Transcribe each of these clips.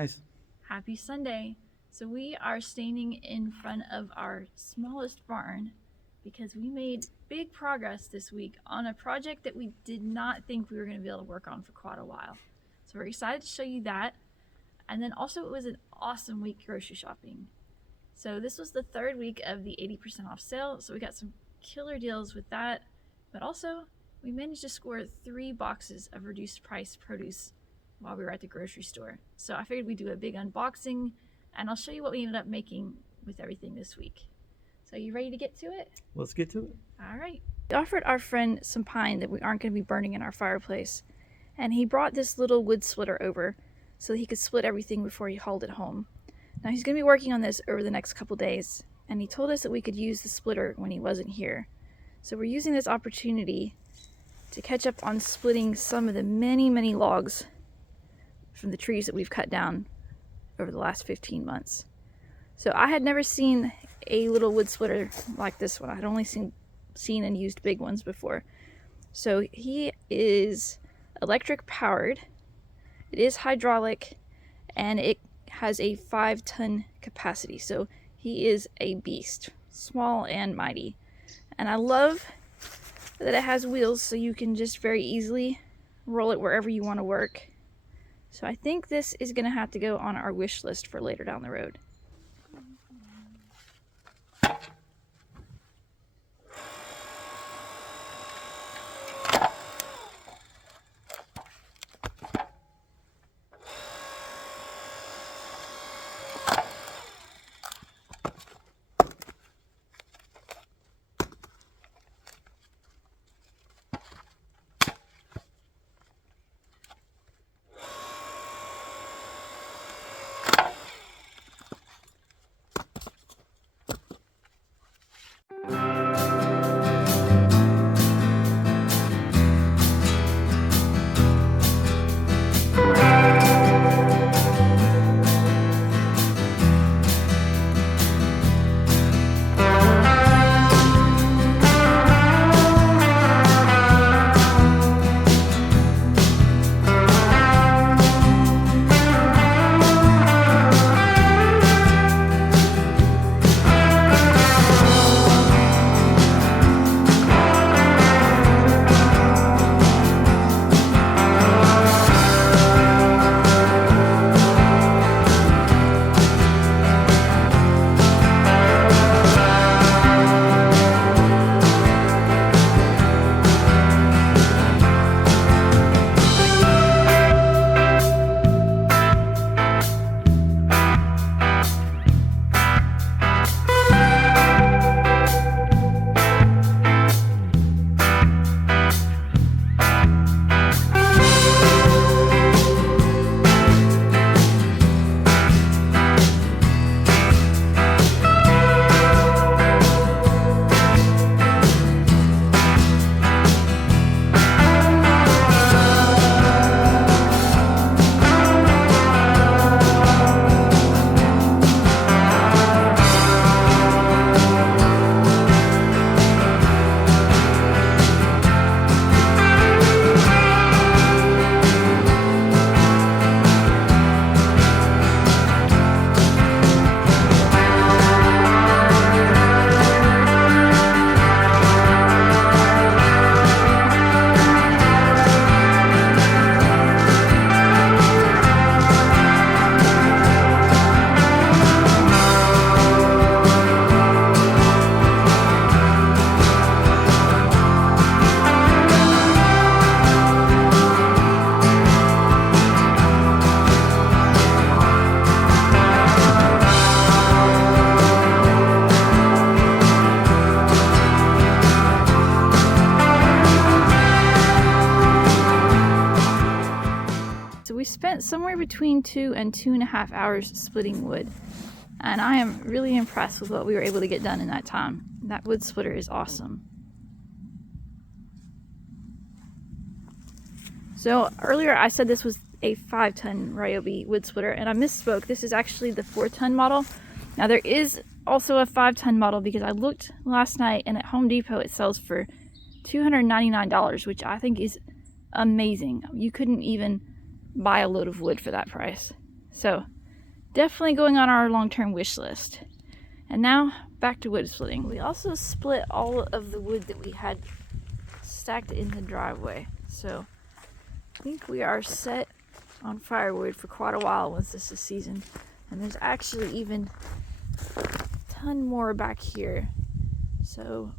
guys. Happy Sunday. So we are standing in front of our smallest barn because we made big progress this week on a project that we did not think we were going to be able to work on for quite a while. So we're excited to show you that. And then also it was an awesome week grocery shopping. So this was the third week of the 80% off sale. So we got some killer deals with that. But also we managed to score 3 boxes of reduced price produce while we were at the grocery store. So I figured we'd do a big unboxing and I'll show you what we ended up making with everything this week. So you ready to get to it? Let's get to it. All right. We offered our friend some pine that we aren't going to be burning in our fireplace. And he brought this little wood splitter over so that he could split everything before he hauled it home. Now he's going to be working on this over the next couple days. And he told us that we could use the splitter when he wasn't here. So we're using this opportunity to catch up on splitting some of the many logs from the trees that we've cut down over the last 15 months. So I had never seen a little wood splitter like this one. I had only seen and used big ones before. So he is electric powered, it is hydraulic, and it has a 5-ton capacity. So he is a beast, small and mighty. And I love that it has wheels so you can just very easily roll it wherever you want to work. So I think this is going to have to go on our wish list for later down the road. We spent somewhere between 2 and 2.5 hours splitting wood, and I am really impressed with what we were able to get done in that time. That wood splitter is awesome. So earlier I said this was a 5-ton Ryobi wood splitter, and I misspoke. This is actually the 4-ton model. Now there is also a 5-ton model because I looked last night and at Home Depot it sells for $299, which I think is amazing. You couldn't even buy a load of wood for that price. So definitely going on our long-term wish list. And now back to wood splitting. We also split all of the wood that we had stacked in the driveway. So I think we are set on firewood for quite a while once this is seasoned. And there's actually even a ton more back here. So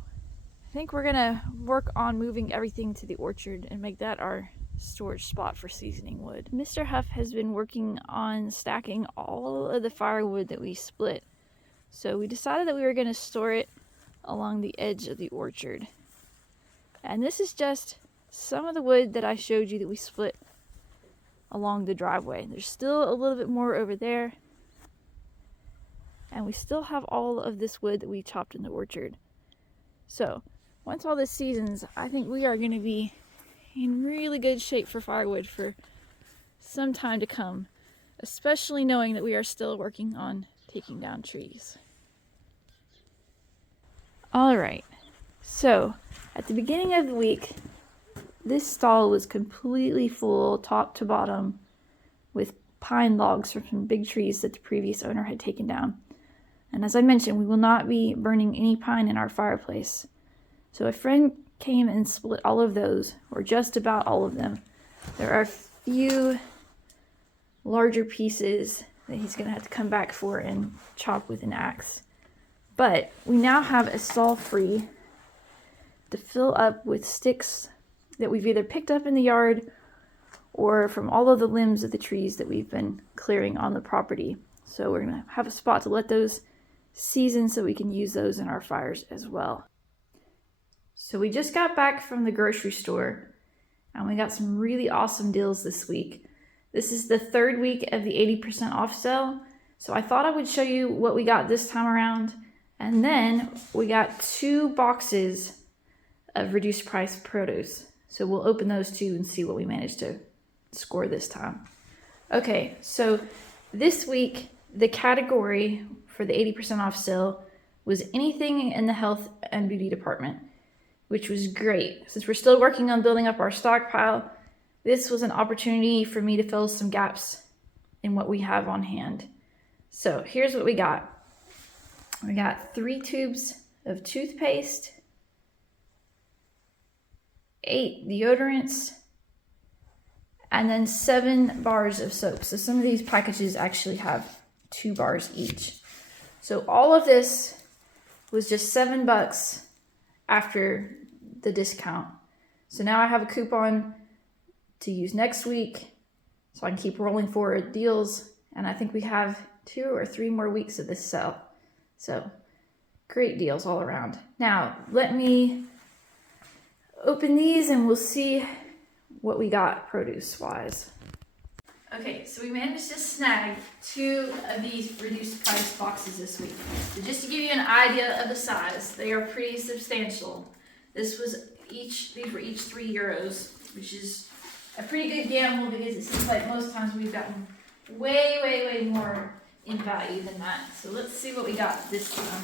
I think we're gonna work on moving everything to the orchard and make that our storage spot for seasoning wood. Mr. Huff has been working on stacking all of the firewood that we split. So we decided that we were gonna store it along the edge of the orchard. And this is just some of the wood that I showed you that we split along the driveway. There's still a little bit more over there. And we still have all of this wood that we chopped in the orchard. So once all this seasons, I think we are going to be in really good shape for firewood for some time to come, especially knowing that we are still working on taking down trees. All right, so at the beginning of the week, this stall was completely full, top to bottom, with pine logs from some big trees that the previous owner had taken down. And as I mentioned, we will not be burning any pine in our fireplace. So a friend came and split all of those, or just about all of them. There are a few larger pieces that he's going to have to come back for and chop with an axe. But we now have a stall free to fill up with sticks that we've either picked up in the yard or from all of the limbs of the trees that we've been clearing on the property. So we're going to have a spot to let those season so we can use those in our fires as well. So we just got back from the grocery store and we got some really awesome deals this week. This is the third week of the 80% off sale. So I thought I would show you what we got this time around. And then we got 2 boxes of reduced price produce. So we'll open those too and see what we managed to score this time. Okay, so this week, the category for the 80% off sale was anything in the health and beauty department, which was great. Since we're still working on building up our stockpile, this was an opportunity for me to fill some gaps in what we have on hand. So here's what we got. We got 3 tubes of toothpaste, 8 deodorants, and then 7 bars of soap. So some of these packages actually have 2 bars each. So all of this was just $7 after the discount. So now I have a coupon to use next week so I can keep rolling forward deals. And I think we have 2 or 3 more weeks of this sale. So great deals all around. Now let me open these and we'll see what we got produce wise. Okay, so we managed to snag 2 of these reduced price boxes this week. So just to give you an idea of the size, they are pretty substantial. These were each €3, which is a pretty good gamble because it seems like most times we've gotten way more in value than that. So let's see what we got this time.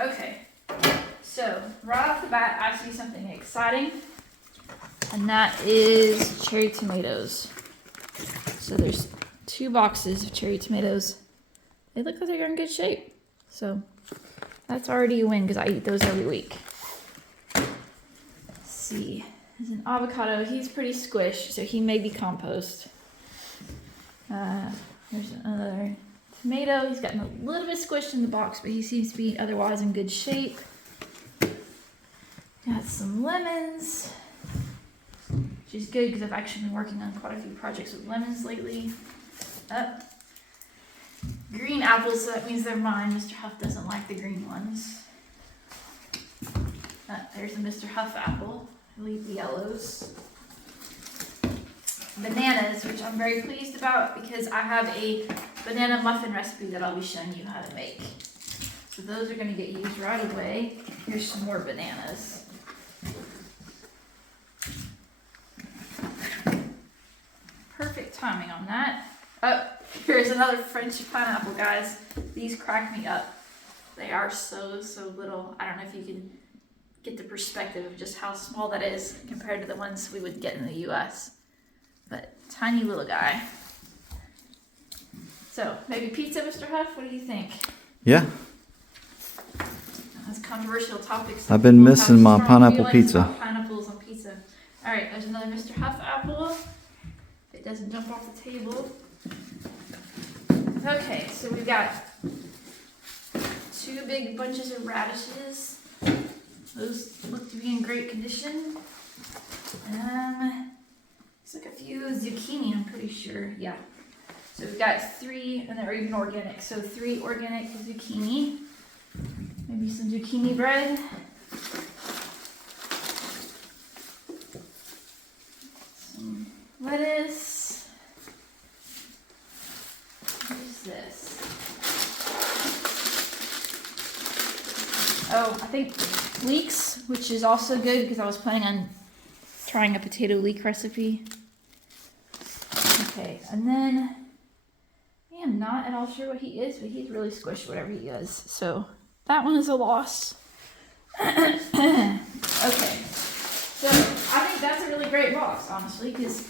Okay, so right off the bat, I see something exciting, and that is cherry tomatoes. So there's 2 boxes of cherry tomatoes. They look like they're in good shape. So that's already a win because I eat those every week. Let's see, there's an avocado. He's pretty squished, so he may be compost. There's another tomato. He's gotten a little bit squished in the box, but he seems to be otherwise in good shape. Got some lemons, which is good because I've actually been working on quite a few projects with lemons lately. Green apples, so that means they're mine. Mr. Huff doesn't like the green ones. There's a Mr. Huff apple. I leave the yellows. Bananas, which I'm very pleased about because I have a banana muffin recipe that I'll be showing you how to make. So those are going to get used right away. Here's some more bananas. Perfect timing on that. Oh, here's another French pineapple, guys. These crack me up. They are so little. I don't know if you can get the perspective of just how small that is compared to the ones we would get in the US. But tiny little guy. So maybe pizza, Mr. Huff? What do you think? Yeah. That's controversial topics. I've been missing my pineapple pizza. Pineapples on pizza. All right, there's another Mr. Huff apple. If it doesn't jump off the table. Okay, so we've got 2 big bunches of radishes. Those look to be in great condition. Looks like a few zucchini, I'm pretty sure. Yeah. So we've got 3, and they're even organic. So 3 organic zucchini. Maybe some zucchini bread. Some lettuce. What is this? Oh, I think leeks, which is also good because I was planning on trying a potato leek recipe. Okay, and then I am not at all sure what he is, but he's really squished whatever he is. So that one is a loss. Okay, so I think that's a really great box, honestly, because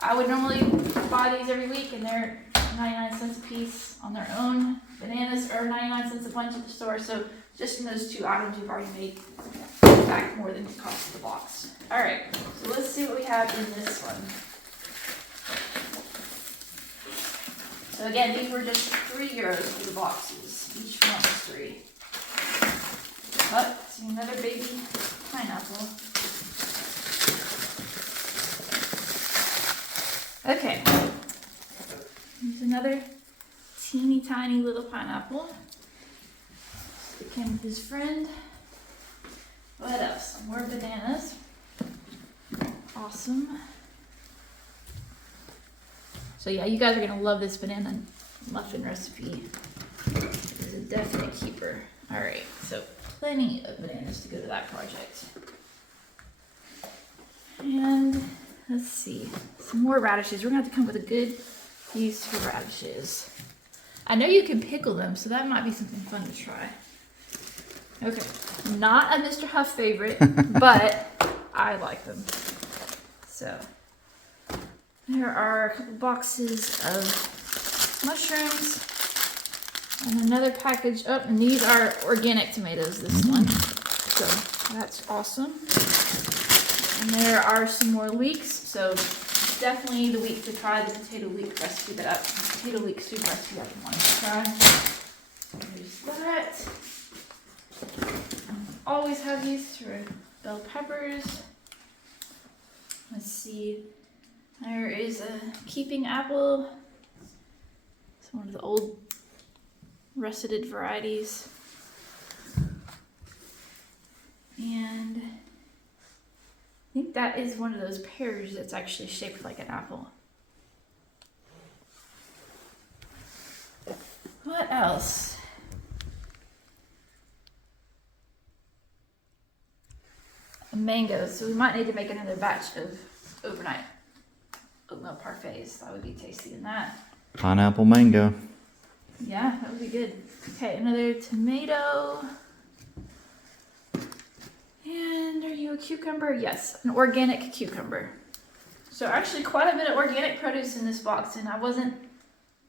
I would normally buy these every week and they're 99 cents a piece on their own. Bananas are 99 cents a bunch at the store, so just in those 2 items we've already made back more than the cost of the box. Alright, so let's see what we have in this one. So again, these were just €3 for the boxes. Each one was 3. But see another baby pineapple. Okay. Here's another teeny tiny little pineapple. It came with his friend. What else? Some more bananas. Awesome. So yeah, you guys are gonna love this banana muffin recipe. It's a definite keeper. All right, so plenty of bananas to go to that project. And let's see, some more radishes. We're gonna have to come up with a good use for radishes. I know you can pickle them, so that might be something fun to try. Okay, not a Mr. Huff favorite, but I like them. So there are a couple boxes of mushrooms and another package. Oh, and these are organic tomatoes, this one. So that's awesome. And there are some more leeks. So definitely the week to try the potato leek recipe potato leek soup recipe I've been wanting to try. So there's that. Always have these for bell peppers. Let's see. There is a keeping apple. It's one of the old russeted varieties. And I think that is one of those pears that's actually shaped like an apple. What else? A mango. So we might need to make another batch of overnight oatmeal parfaits. That would be tasty in that. Pineapple mango. Yeah, that would be good. Okay, another tomato. And are you a cucumber? Yes, an organic cucumber. So actually quite a bit of organic produce in this box, and I wasn't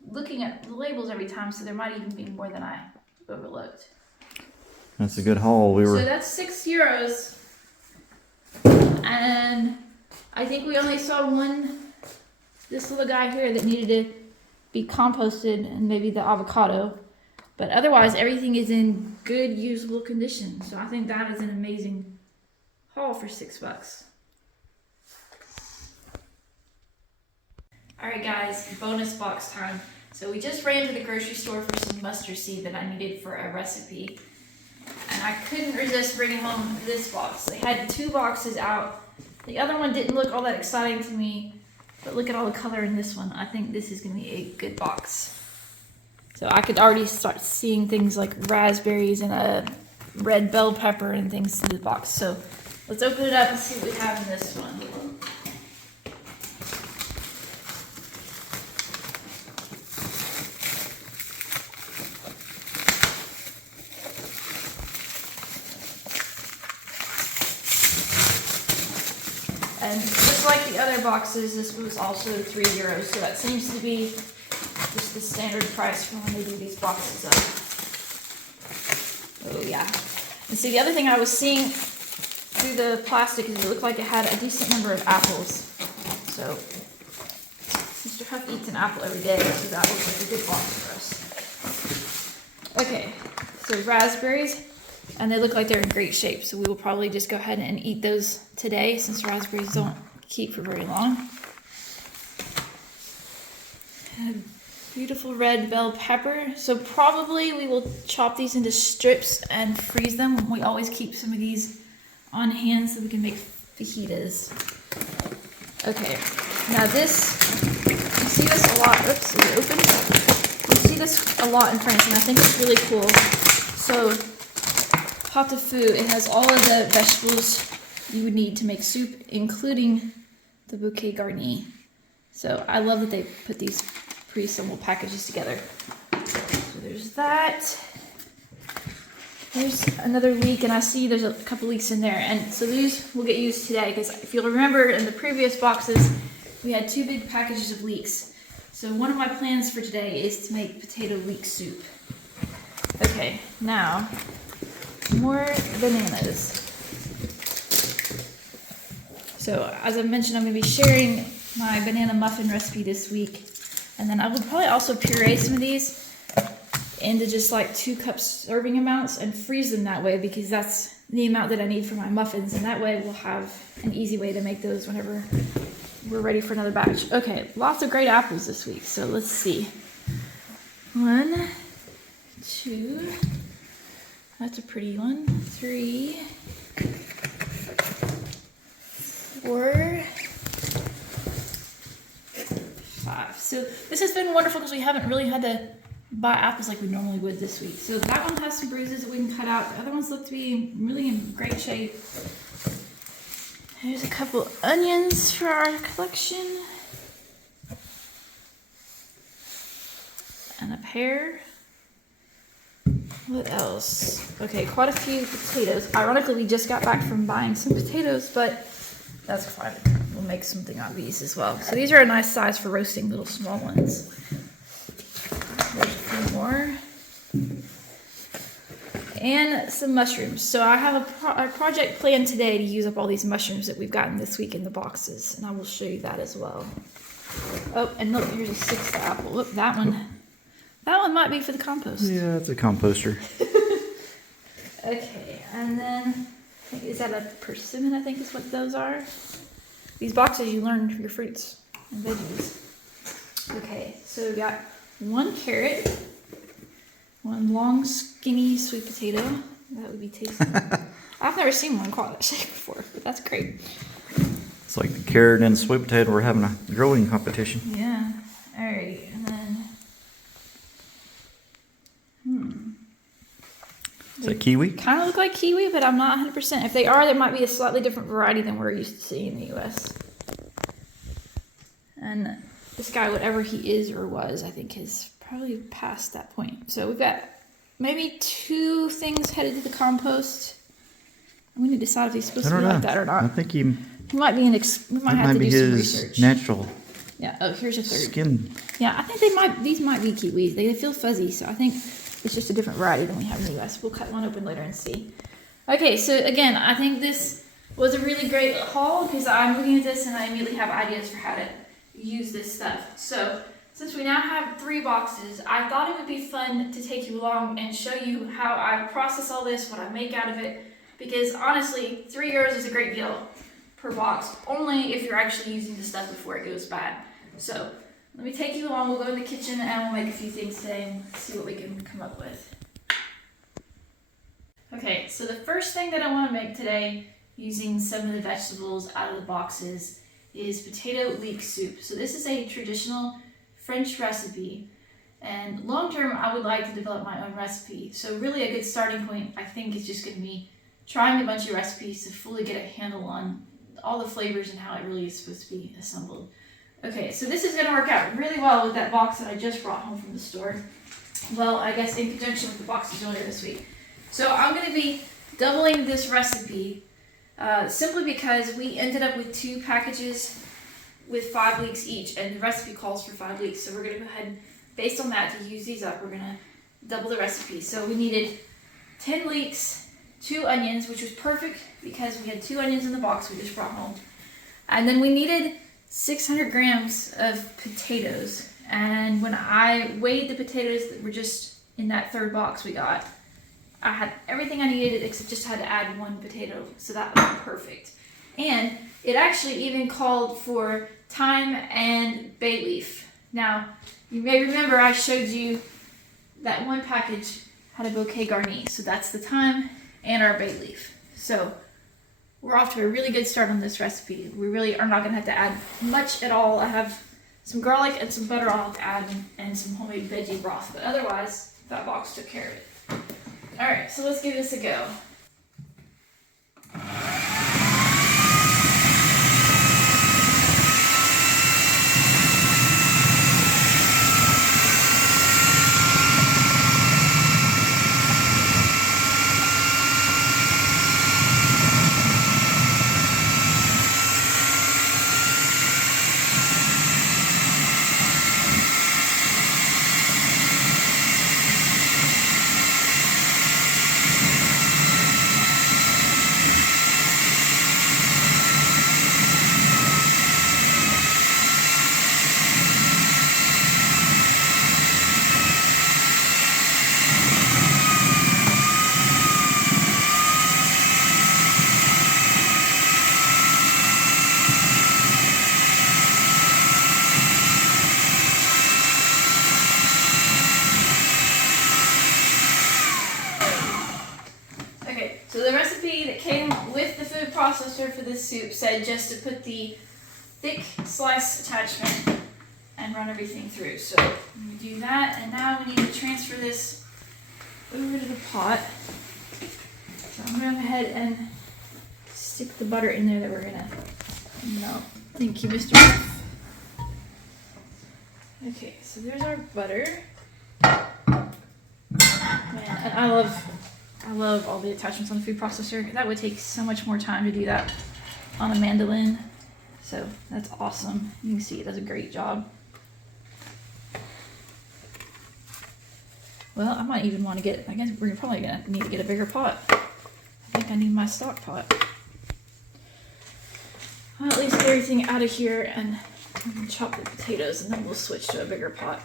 looking at the labels every time, so there might even be more than I overlooked. That's a good haul. So that's €6. And I think we only saw this little guy here that needed to be composted, and maybe the avocado. But otherwise, everything is in good, usable condition. So I think that is an amazing haul for $6. All right, guys, bonus box time. So we just ran to the grocery store for some mustard seed that I needed for a recipe. And I couldn't resist bringing home this box. They had 2 boxes out. The other one didn't look all that exciting to me, but look at all the color in this one. I think this is gonna be a good box. So I could already start seeing things like raspberries and a red bell pepper and things in the box. So let's open it up and see what we have in this one. And just like the other boxes, this was also €3, so that seems to be just the standard price for when they do these boxes up. Oh yeah. And see, the other thing I was seeing through the plastic is it looked like it had a decent number of apples. So Mr. Huff eats an apple every day, so that looks like a good box for us. Okay, so raspberries, and they look like they're in great shape, so we will probably just go ahead and eat those today since raspberries don't keep for very long. And beautiful red bell pepper. So probably we will chop these into strips and freeze them. We always keep some of these on hand so we can make fajitas. Okay, now this, you see this a lot. Oops, is it open? You see this a lot in France, and I think it's really cool. So, pot de feu, it has all of the vegetables you would need to make soup, including the bouquet garni. So I love that they put these pre-assembled packages together. So there's that. There's another leek, and I see there's a couple leeks in there, and so these will get used today, because if you'll remember in the previous boxes, we had 2 big packages of leeks. So one of my plans for today is to make potato leek soup. Okay, now, more bananas. So as I mentioned, I'm going to be sharing my banana muffin recipe this week, and then I will probably also puree some of these into just like 2 cup serving amounts and freeze them that way, because that's the amount that I need for my muffins, and that way we'll have an easy way to make those whenever we're ready for another batch. Okay, lots of great apples this week, so let's see. 1, 2, that's a pretty one. 3, 4, 5. So this has been wonderful because we haven't really had to buy apples like we normally would this week. So that one has some bruises that we can cut out. The other ones look to be really in great shape. There's a couple onions for our collection. And a pear. What else? Okay, quite a few potatoes. Ironically, we just got back from buying some potatoes, but that's fine. We'll make something out of these as well. So these are a nice size for roasting, little small ones. There's a few more. And some mushrooms. So I have a project planned today to use up all these mushrooms that we've gotten this week in the boxes, and I will show you that as well. Oh, and look, here's a 6th apple. Look, that one might be for the compost. Yeah, it's a composter. Okay, and then, is that a persimmon, I think is what those are? These boxes you learn your fruits and veggies. Okay, so we got 1 carrot, 1 long, skinny sweet potato. That would be tasty. I've never seen one quite that shape before, but that's great. It's like the carrot and the sweet potato. We're having a growing competition. Yeah. All right, and then. Is that kiwi? Kind of look like kiwi, but I'm not 100%. If they are, there might be a slightly different variety than we're used to seeing in the U.S. And this guy, whatever he is or was, I think has probably past that point. So we've got maybe 2 things headed to the compost. We need to decide if he's supposed to be like that or not. I think he might be we might have to do some research. Natural. Yeah. Oh, here's a 3rd. Skin. Yeah, I think these might be kiwis. They feel fuzzy, so I think it's just a different variety than we have in the U.S. We'll cut one open later and see. Okay, so again, I think this was a really great haul because I'm looking at this and I immediately have ideas for how to use this stuff. So since we now have 3 boxes, I thought it would be fun to take you along and show you how I process all this, what I make out of it, because honestly, €3 is a great deal per box, only if you're actually using the stuff before it goes bad. So let me take you along. We'll go in the kitchen and we'll make a few things today and see what we can come up with. Okay, so the first thing that I want to make today, using some of the vegetables out of the boxes, is potato leek soup. So this is a traditional French recipe, and long term I would like to develop my own recipe. So really a good starting point, I think, is just going to be trying a bunch of recipes to fully get a handle on all the flavors and how it really is supposed to be assembled. Okay, so this is going to work out really well with that box that I just brought home from the store. Well, I guess in conjunction with the boxes earlier this week. So I'm going to be doubling this recipe simply because we ended up with 2 packages with 5 leeks each, and the recipe calls for 5 leeks. So we're gonna go ahead and, based on that, to use these up, we're gonna double the recipe. So we needed 10 leeks, 2 onions, which was perfect because we had 2 onions in the box we just brought home. And then we needed 600 grams of potatoes. And when I weighed the potatoes that were just in that 3rd box we got, I had everything I needed except just had to add 1 potato. So that was perfect. And it actually even called for thyme and bay leaf. Now, you may remember I showed you that one package had a bouquet garni. So that's the thyme and our bay leaf. So we're off to a really good start on this recipe. We really are not gonna have to add much at all. I have some garlic and some butter I'll have to add, and some homemade veggie broth, but otherwise that box took care of it. All right, so let's give this a go. So the recipe that came with the food processor for this soup said just to put the thick slice attachment and run everything through. So we do that, and now we need to transfer this over to the pot. So I'm gonna go ahead and stick the butter in there that we're gonna melt. Thank you, Mr. Muff. Okay, so there's our butter. Man, and I love all the attachments on the food processor. That would take so much more time to do that on a mandolin. So that's awesome. You can see it does a great job. Well, I might even want to get, I guess we're probably gonna need to get a bigger pot. I think I need my stock pot. I'll at least get everything out of here and chop the potatoes, and then we'll switch to a bigger pot.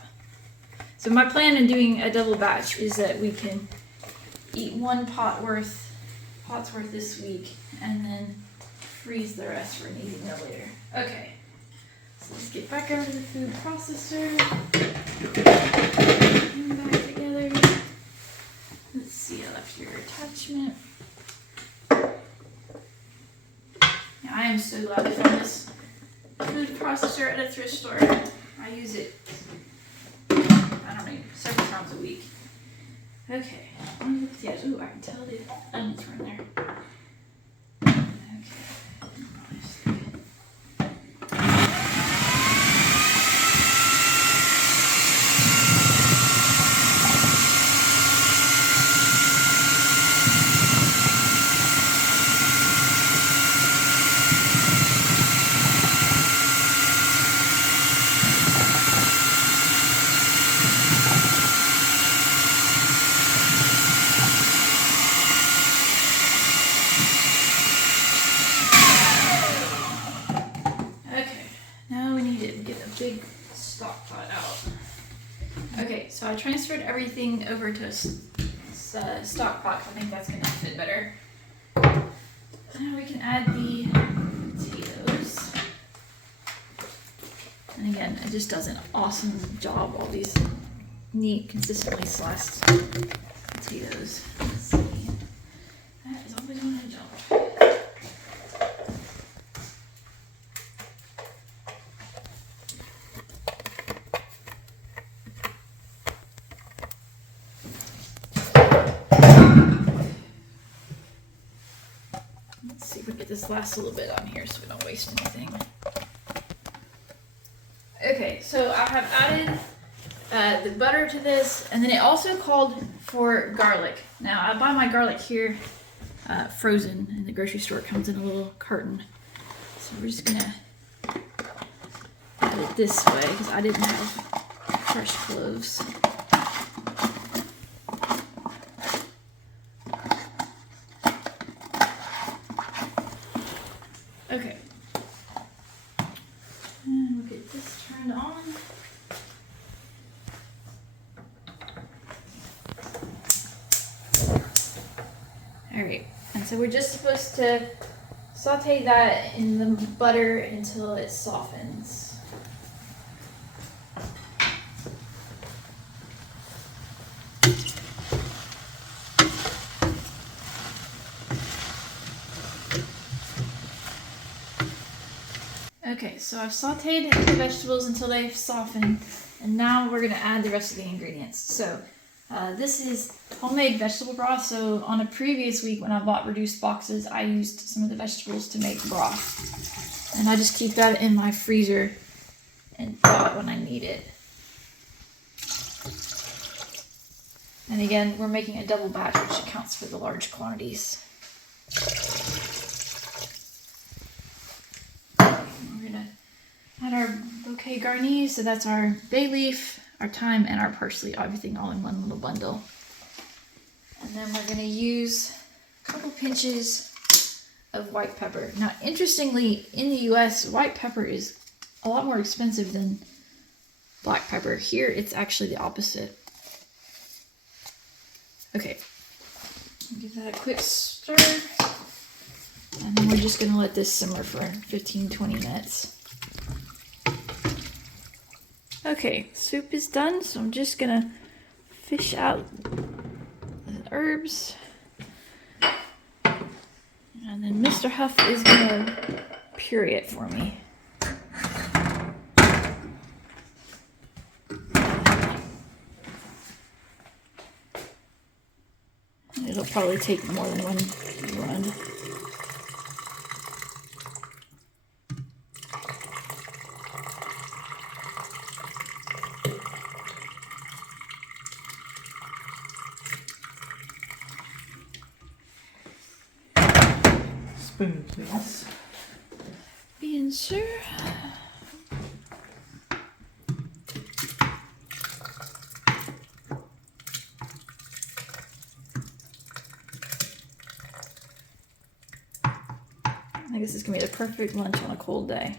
So my plan in doing a double batch is that we can eat 1 pot's worth this week, and then freeze the rest for an easy meal later. Okay, so let's get back over to the food processor. Put them back together. Let's see, I left your attachment. Yeah, I am so glad I found this food processor at a thrift store. I use it, I don't know, several times a week. Okay, yes, ooh, I can tell the onions were in there. Big stock pot out. Okay, so I transferred everything over to a stock pot. I think that's going to fit better. Now we can add the potatoes. And again, it just does an awesome job, all these neat, consistently sliced potatoes. Let's see. That is always one of the job. Let's see if we can get this last little bit on here so we don't waste anything. Okay, so I have added the butter to this, and then it also called for garlic. Now I buy my garlic here frozen, and the grocery store. It comes in a little carton. So we're just gonna add it this way because I didn't have fresh cloves. Okay. And we'll get this turned on. Alright, and so we're just supposed to saute that in the butter until it softens. Okay, so I've sauteed the vegetables until they've softened, and now we're going to add the rest of the ingredients. So this is homemade vegetable broth. So on a previous week when I bought reduced boxes, I used some of the vegetables to make broth. And I just keep that in my freezer and thaw it when I need it. And again, we're making a double batch, which accounts for the large quantities. We're gonna add our bouquet garni. So that's our bay leaf, our thyme, and our parsley, everything all in one little bundle. And then we're gonna use a couple pinches of white pepper. Now, interestingly, in the US, white pepper is a lot more expensive than black pepper. Here, it's actually the opposite. Okay, give that a quick stir. And then we're just gonna let this simmer for 15-20 minutes. Okay, soup is done, so I'm just gonna fish out the herbs. And then Mr. Huff is gonna puree it for me. It'll probably take more than one run. Spoon, please. Being sure. I guess this is gonna be the perfect lunch on a cold day.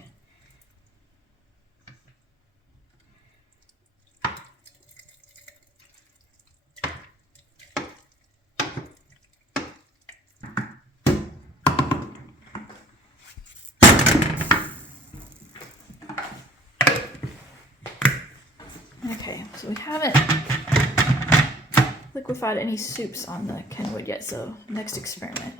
Okay, so we haven't liquefied any soups on the Kenwood yet, so next experiment.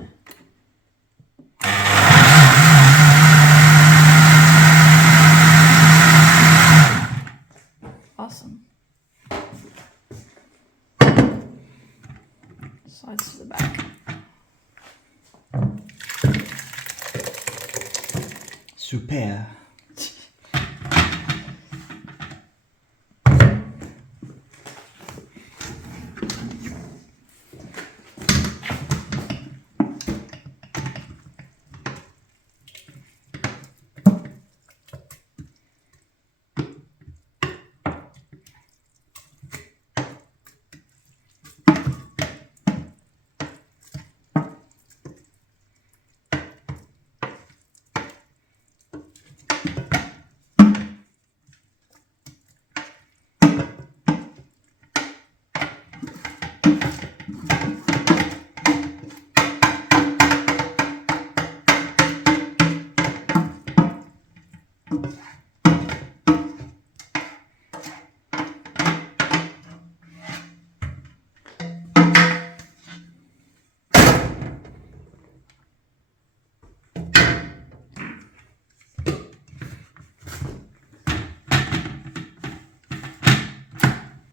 Awesome. Slides to the back. Super.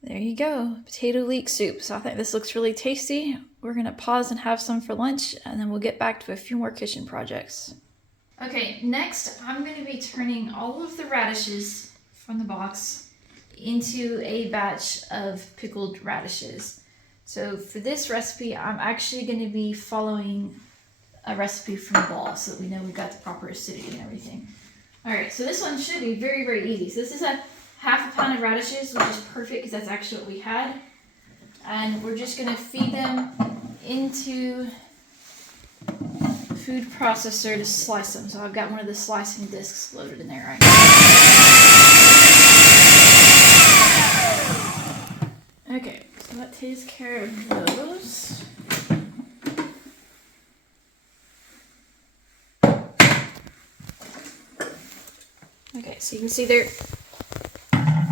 There you go, potato leek soup. So I think this looks really tasty. We're gonna pause and have some for lunch, and then we'll get back to a few more kitchen projects. Okay, next I'm gonna be turning all of the radishes from the box into a batch of pickled radishes. So for this recipe, I'm actually gonna be following a recipe from the ball so that we know we've got the proper acidity and everything. All right, so this one should be very, very easy. So this is a half a pound of radishes, which is perfect because that's actually what we had. And we're just gonna feed them into the food processor to slice them. So I've got one of the slicing discs loaded in there right now. Okay, so that takes care of those. Okay, so you can see they're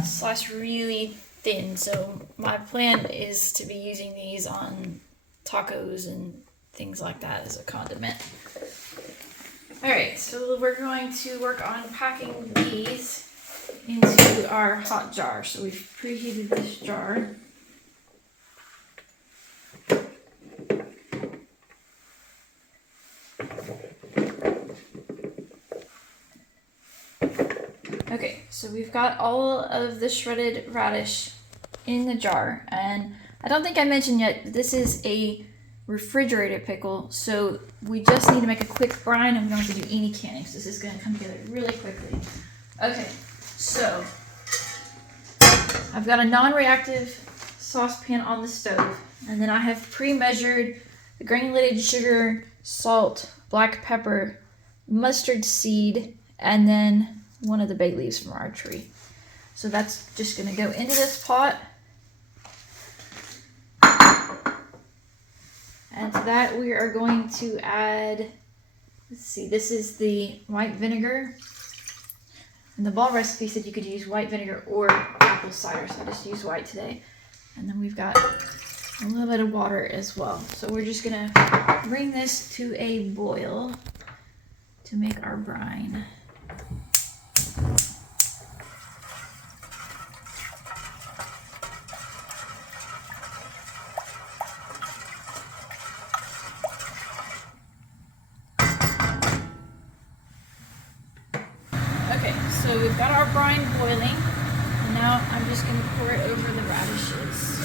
sliced really thin. So my plan is to be using these on tacos and things like that as a condiment. All right, so we're going to work on packing these into our hot jar. So we've preheated this jar. Okay, so we've got all of the shredded radish in the jar, and I don't think I mentioned yet, this is a refrigerated pickle, so we just need to make a quick brine and we don't have to do any canning, so this is going to come together really quickly. Okay, so I've got a non-reactive saucepan on the stove, and then I have pre-measured the granulated sugar, salt, black pepper, mustard seed, and then one of the bay leaves from our tree. So that's just going to go into this pot. And to that we are going to add, let's see, this is the white vinegar. And the ball recipe said you could use white vinegar or apple cider, so I just used white today. And then we've got a little bit of water as well. So we're just going to bring this to a boil to make our brine. So we've got our brine boiling, and now I'm just going to pour it over the radishes.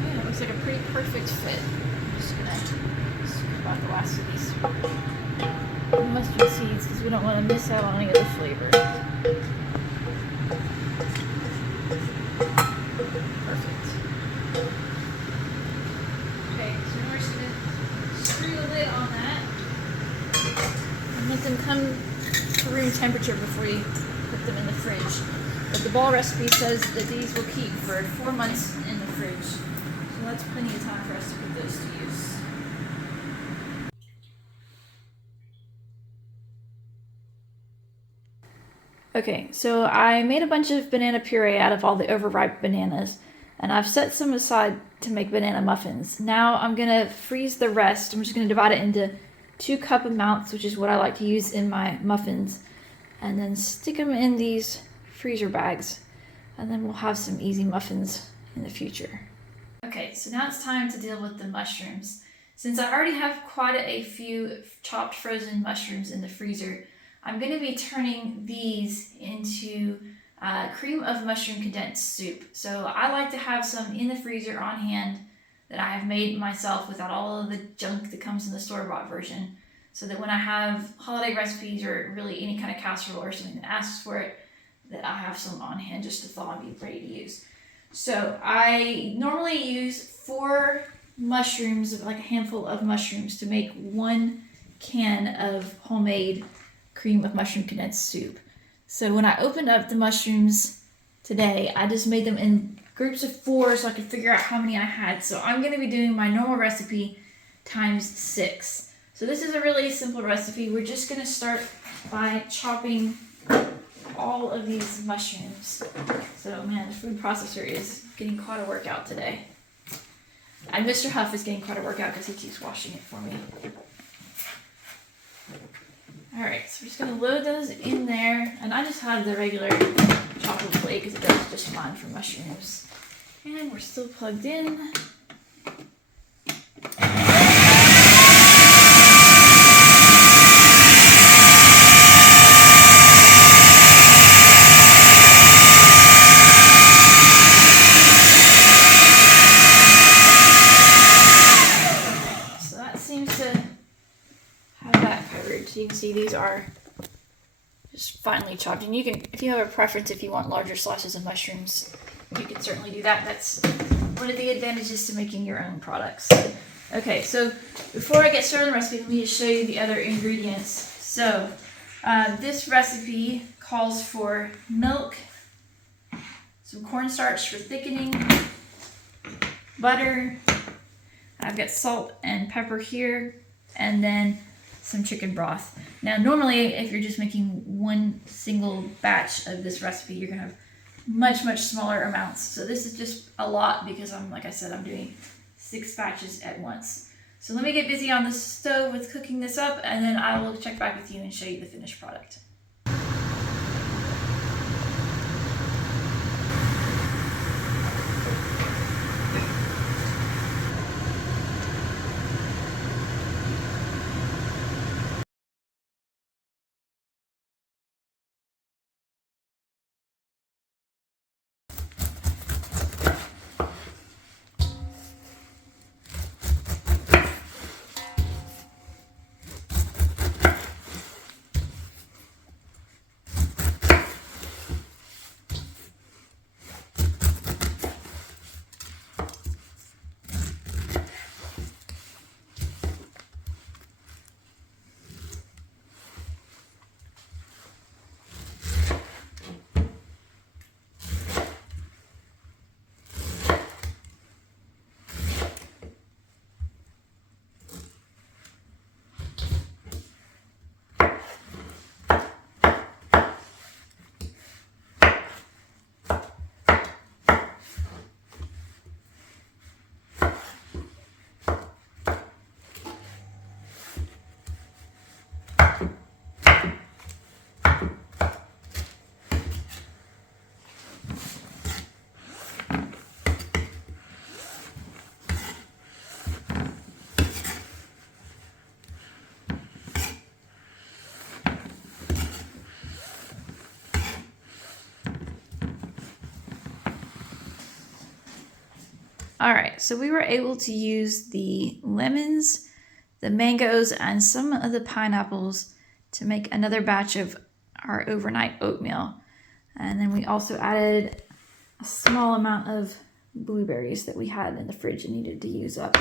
Yeah, it looks like a pretty perfect fit. I'm just going to scoop out the last of these mustard seeds because we don't want to miss out on any of the flavor. Perfect. Okay, so we're just going to screw the lid on that and let them come to room temperature before you put them in the fridge. But the ball recipe says that these will keep for 4 months in the fridge. So that's plenty of time for us to put those to use. Okay, so I made a bunch of banana puree out of all the overripe bananas, and I've set some aside to make banana muffins. Now I'm going to freeze the rest. I'm just going to divide it into 2-cup amounts, which is what I like to use in my muffins, and then stick them in these freezer bags, and then we'll have some easy muffins in the future. Okay, so now it's time to deal with the mushrooms. Since I already have quite a few chopped frozen mushrooms in the freezer, I'm going to be turning these into cream of mushroom condensed soup. So I like to have some in the freezer on hand that I have made myself without all of the junk that comes in the store-bought version, so that when I have holiday recipes or really any kind of casserole or something that asks for it, that I have some on hand just to thaw and be ready to use. So I normally use 4 mushrooms, like a handful of mushrooms, to make 1 can of homemade cream of mushroom condensed soup. So when I opened up the mushrooms today, I just made them in groups of 4 so I could figure out how many I had. So I'm going to be doing my normal recipe times 6. So this is a really simple recipe. We're just going to start by chopping all of these mushrooms. So man, the food processor is getting quite a workout today. And Mr. Huff is getting quite a workout because he keeps washing it for me. Alright, so we're just going to load those in there, and I just have the regular chocolate plate because it does just fine for mushrooms. And we're still plugged in. seems to have that covered. So you can see these are just finely chopped. And you can, if you have a preference, if you want larger slices of mushrooms, you can certainly do that. That's one of the advantages to making your own products. Okay, so before I get started on the recipe, let me just show you the other ingredients. So this recipe calls for milk, some cornstarch for thickening, butter, I've got salt and pepper here, and then some chicken broth. Now normally if you're just making one single batch of this recipe, you're gonna have much smaller amounts. So this is just a lot because like I said, I'm doing 6 batches at once. So let me get busy on the stove with cooking this up, and then I will check back with you and show you the finished product. All right, so we were able to use the lemons, the mangoes, and some of the pineapples to make another batch of our overnight oatmeal. And then we also added a small amount of blueberries that we had in the fridge and needed to use up.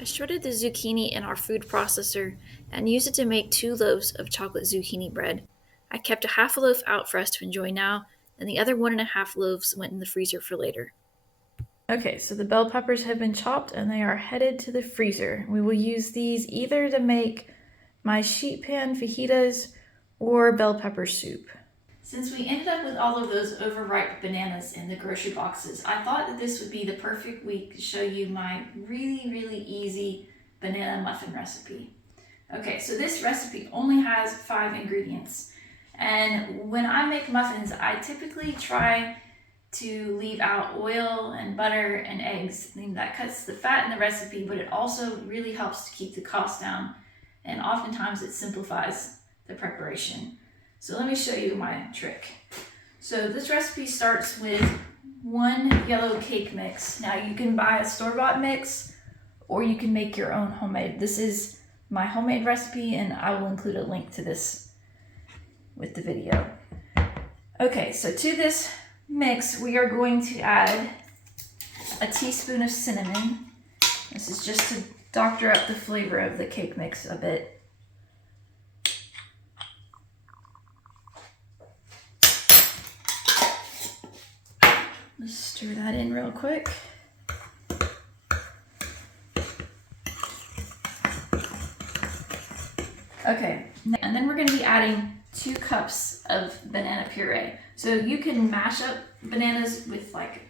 I shredded the zucchini in our food processor and used it to make 2 loaves of chocolate zucchini bread. I kept a half a loaf out for us to enjoy now, and the other 1.5 loaves went in the freezer for later. Okay, so the bell peppers have been chopped and they are headed to the freezer. We will use these either to make my sheet pan fajitas or bell pepper soup. Since we ended up with all of those overripe bananas in the grocery boxes, I thought that this would be the perfect week to show you my really easy banana muffin recipe. Okay, so this recipe only has 5 ingredients. And when I make muffins, I typically try to leave out oil and butter and eggs. I mean, that cuts the fat in the recipe, but it also really helps to keep the cost down. And oftentimes it simplifies the preparation. So let me show you my trick. So this recipe starts with 1 yellow cake mix. Now you can buy a store-bought mix or you can make your own homemade. This is my homemade recipe and I will include a link to this with the video. Okay, so to this mix, we are going to add a teaspoon of cinnamon. This is just to doctor up the flavor of the cake mix a bit. Let's stir that in real quick. Okay, and then we're going to be adding 2 cups of banana puree. So you can mash up bananas with like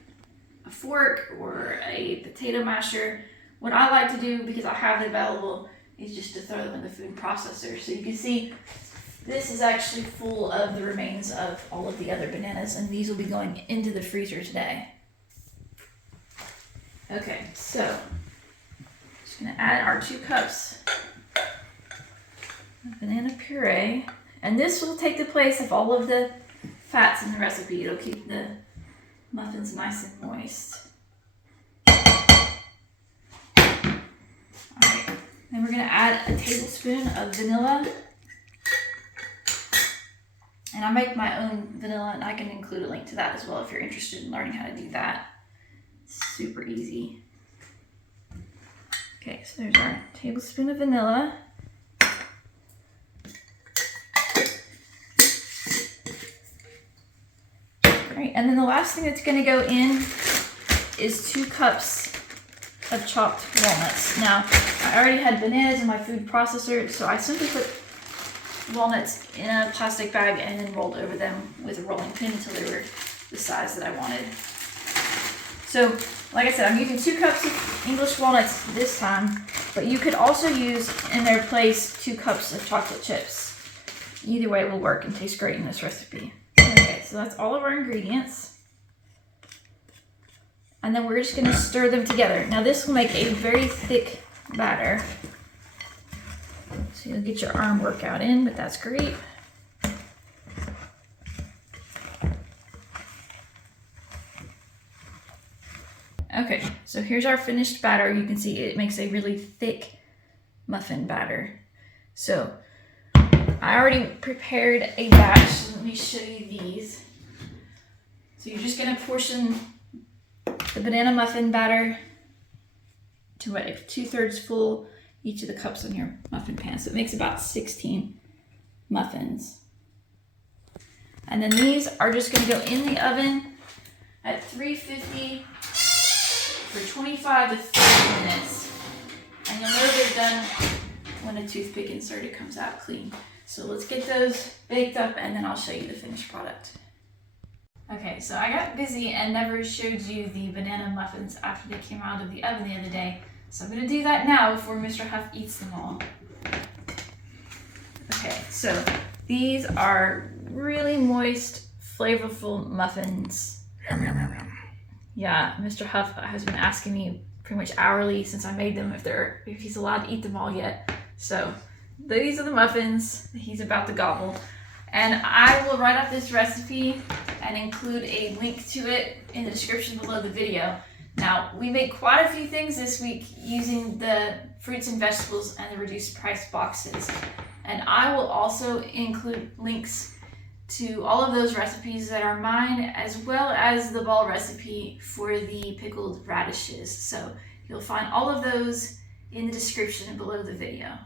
a fork or a potato masher. What I like to do, because I have it available, is just to throw them in the food processor. So you can see this is actually full of the remains of all of the other bananas, and these will be going into the freezer today. Okay, so just gonna add our 2 cups of banana puree. And this will take the place of all of the fats in the recipe. It'll keep the muffins nice and moist. we're gonna add a tablespoon of vanilla. And I make my own vanilla, and I can include a link to that as well if you're interested in learning how to do that. Super easy. Okay, so there's our tablespoon of vanilla. Right, and then the last thing that's gonna go in is 2 cups of chopped walnuts. Now, I already had bananas in my food processor, so I simply put walnuts in a plastic bag and then rolled over them with a rolling pin until they were the size that I wanted. So, like I said, I'm using 2 cups of English walnuts this time, but you could also use in their place 2 cups of chocolate chips. Either way will work and taste great in this recipe. Okay, so that's all of our ingredients. And then we're just gonna stir them together. Now this will make a very thick batter. So you'll get your arm workout in, but that's great. Okay, so here's our finished batter. You can see it makes a really thick muffin batter. So I already prepared a batch. So let me show you these. So you're just gonna portion the banana muffin batter to like 2/3 full each of the cups on your muffin pan. So it makes about 16 muffins. And then these are just gonna go in the oven at 350 for 25 to 30 minutes. And you'll know they're done when a toothpick inserted comes out clean. So let's get those baked up and then I'll show you the finished product. Okay, so I got busy and never showed you the banana muffins after they came out of the oven the other day. So I'm gonna do that now before Mr. Huff eats them all. Okay, so these are really moist, flavorful muffins. Yum, yum, yum, yum. Yeah, Mr. Huff has been asking me pretty much hourly since I made them if he's allowed to eat them all yet. So these are the muffins he's about to gobble. And I will write up this recipe and include a link to it in the description below the video. Now, we made quite a few things this week using the fruits and vegetables and the reduced price boxes. And I will also include links to all of those recipes that are mine, as well as the ball recipe for the pickled radishes. So you'll find all of those in the description below the video.